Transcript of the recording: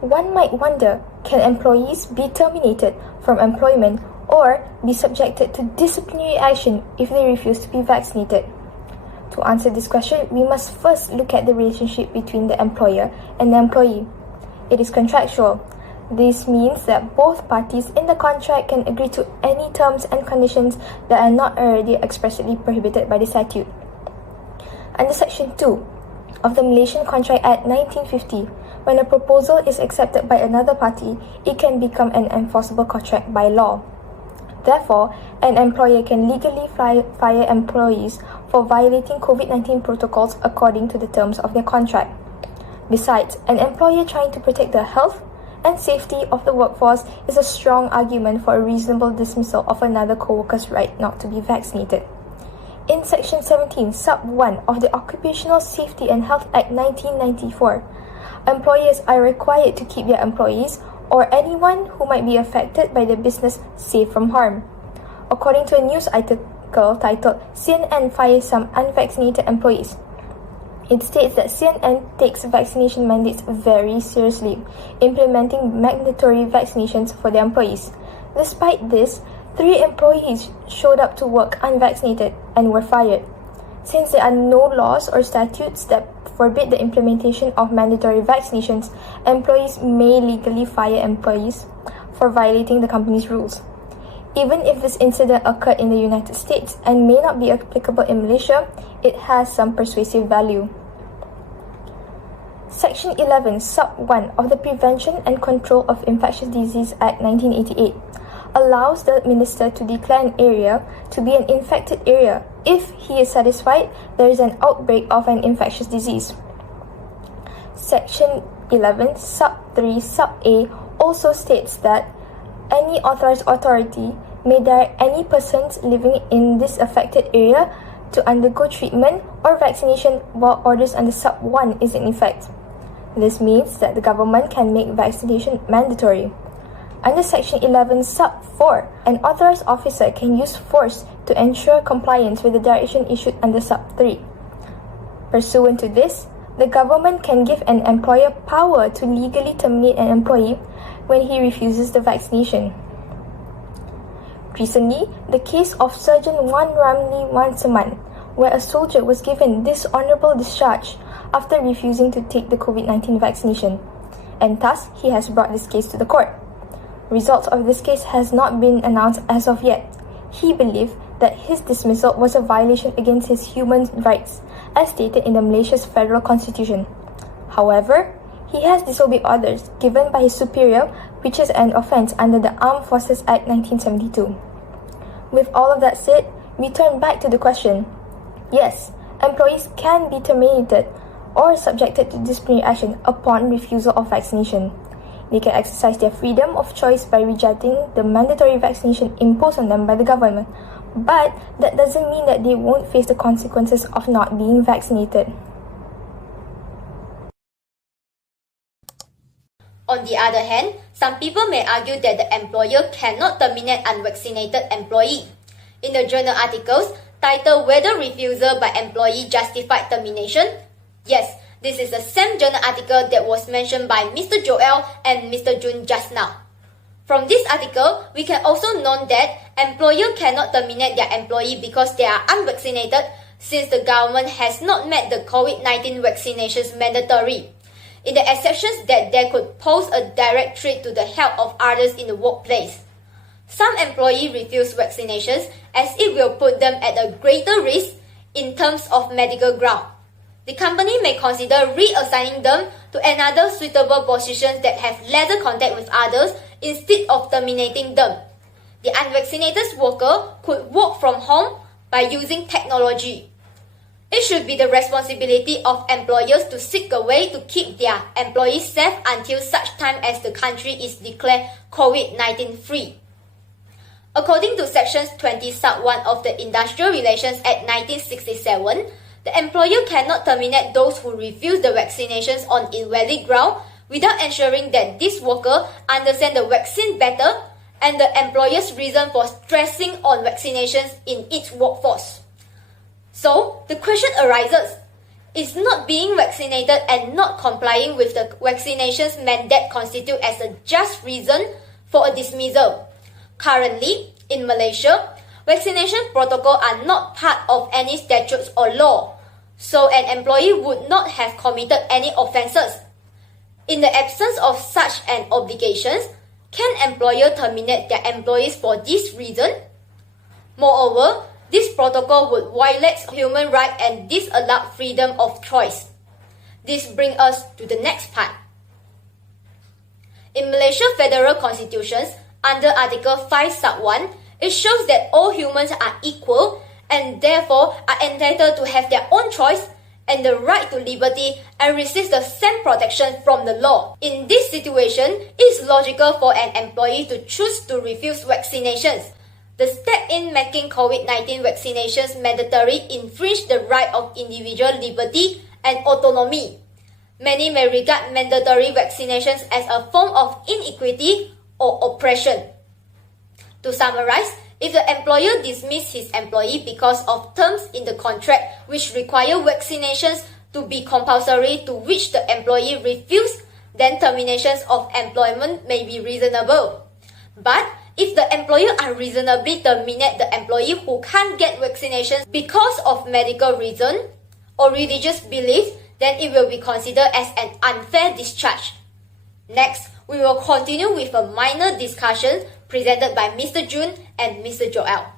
One might wonder, can employees be terminated from employment or be subjected to disciplinary action if they refuse to be vaccinated? To answer this question, we must first look at the relationship between the employer and the employee. It is contractual. This means that both parties in the contract can agree to any terms and conditions that are not already expressly prohibited by the statute. Under Section 2 of the Malaysian Contract Act 1950, when a proposal is accepted by another party, it can become an enforceable contract by law. Therefore, an employer can legally fire employees for violating COVID-19 protocols according to the terms of their contract. Besides, an employer trying to protect the health and safety of the workforce is a strong argument for a reasonable dismissal of another co-worker's right not to be vaccinated. In Section 17, Sub 1 of the Occupational Safety and Health Act 1994, employers are required to keep their employees or anyone who might be affected by the business safe from harm. According to a news article titled CNN Fires Some Unvaccinated Employees, it states that CNN takes vaccination mandates very seriously, implementing mandatory vaccinations for their employees. Despite this, 3 employees showed up to work unvaccinated and were fired. Since there are no laws or statutes that forbid the implementation of mandatory vaccinations, employees may legally fire employees for violating the company's rules. Even if this incident occurred in the United States and may not be applicable in Malaysia, it has some persuasive value. Section 11, Sub 1 of the Prevention and Control of Infectious Disease Act 1988 allows the minister to declare an area to be an infected area if he is satisfied there is an outbreak of an infectious disease. Section 11, Sub 3, Sub A also states that any authorized authority may direct any persons living in this affected area to undergo treatment or vaccination while orders under Sub 1 is in effect. This means that the government can make vaccination mandatory. Under Section 11, Sub 4, an authorized officer can use force to ensure compliance with the direction issued under Sub 3. Pursuant to this, the government can give an employer power to legally terminate an employee when he refuses the vaccination. Recently, the case of Surgeon Wan Ramli Wansaman, where a soldier was given dishonorable discharge after refusing to take the COVID-19 vaccination, and thus he has brought this case to the court. Results of this case has not been announced as of yet. He believed that his dismissal was a violation against his human rights, as stated in the Malaysia's federal constitution. However, he has disobeyed orders given by his superior, which is an offence under the Armed Forces Act 1972. With all of that said, we turn back to the question. Yes, employees can be terminated or subjected to disciplinary action upon refusal of vaccination. They can exercise their freedom of choice by rejecting the mandatory vaccination imposed on them by the government, but that doesn't mean that they won't face the consequences of not being vaccinated. On the other hand, some people may argue that the employer cannot terminate unvaccinated employee. In the journal articles titled Whether Refusal by Employee Justified Termination? Yes, this is the same journal article that was mentioned by Mr. Joel and Mr. Jun just now. From this article, we can also note that employer cannot terminate their employee because they are unvaccinated, since the government has not made the COVID-19 vaccinations mandatory. In the exceptions that they could pose a direct threat to the health of others in the workplace. Some employees refuse vaccinations as it will put them at a greater risk in terms of medical ground. The company may consider reassigning them to another suitable position that have lesser contact with others instead of terminating them. The unvaccinated worker could work from home by using technology. It should be the responsibility of employers to seek a way to keep their employees safe until such time as the country is declared COVID-19 free. According to Section 20 Sub 1 of the Industrial Relations Act 1967, the employer cannot terminate those who refuse the vaccinations on invalid ground without ensuring that this worker understands the vaccine better and the employer's reason for stressing on vaccinations in its workforce. So, the question arises, is not being vaccinated and not complying with the vaccination's mandate constitute as a just reason for a dismissal. Currently, in Malaysia, vaccination protocols are not part of any statutes or law, so an employee would not have committed any offences. In the absence of such an obligation, can employer terminate their employees for this reason? Moreover, this protocol would violate human rights and disallow freedom of choice. This brings us to the next part. In Malaysia Federal Constitutions, under Article 5 Sub 1, it shows that all humans are equal and therefore are entitled to have their own choice and the right to liberty and receive the same protection from the law. In this situation, it is logical for an employee to choose to refuse vaccinations. The step in making COVID-19 vaccinations mandatory infringe the right of individual liberty and autonomy. Many may regard mandatory vaccinations as a form of inequity or oppression. To summarize, if the employer dismisses his employee because of terms in the contract which require vaccinations to be compulsory to which the employee refuses, then terminations of employment may be reasonable. But if the employer unreasonably terminates the employee who can't get vaccinations because of medical reason or religious belief, then it will be considered as an unfair discharge. Next, we will continue with a minor discussion presented by Mr. Jun and Mr. Joel.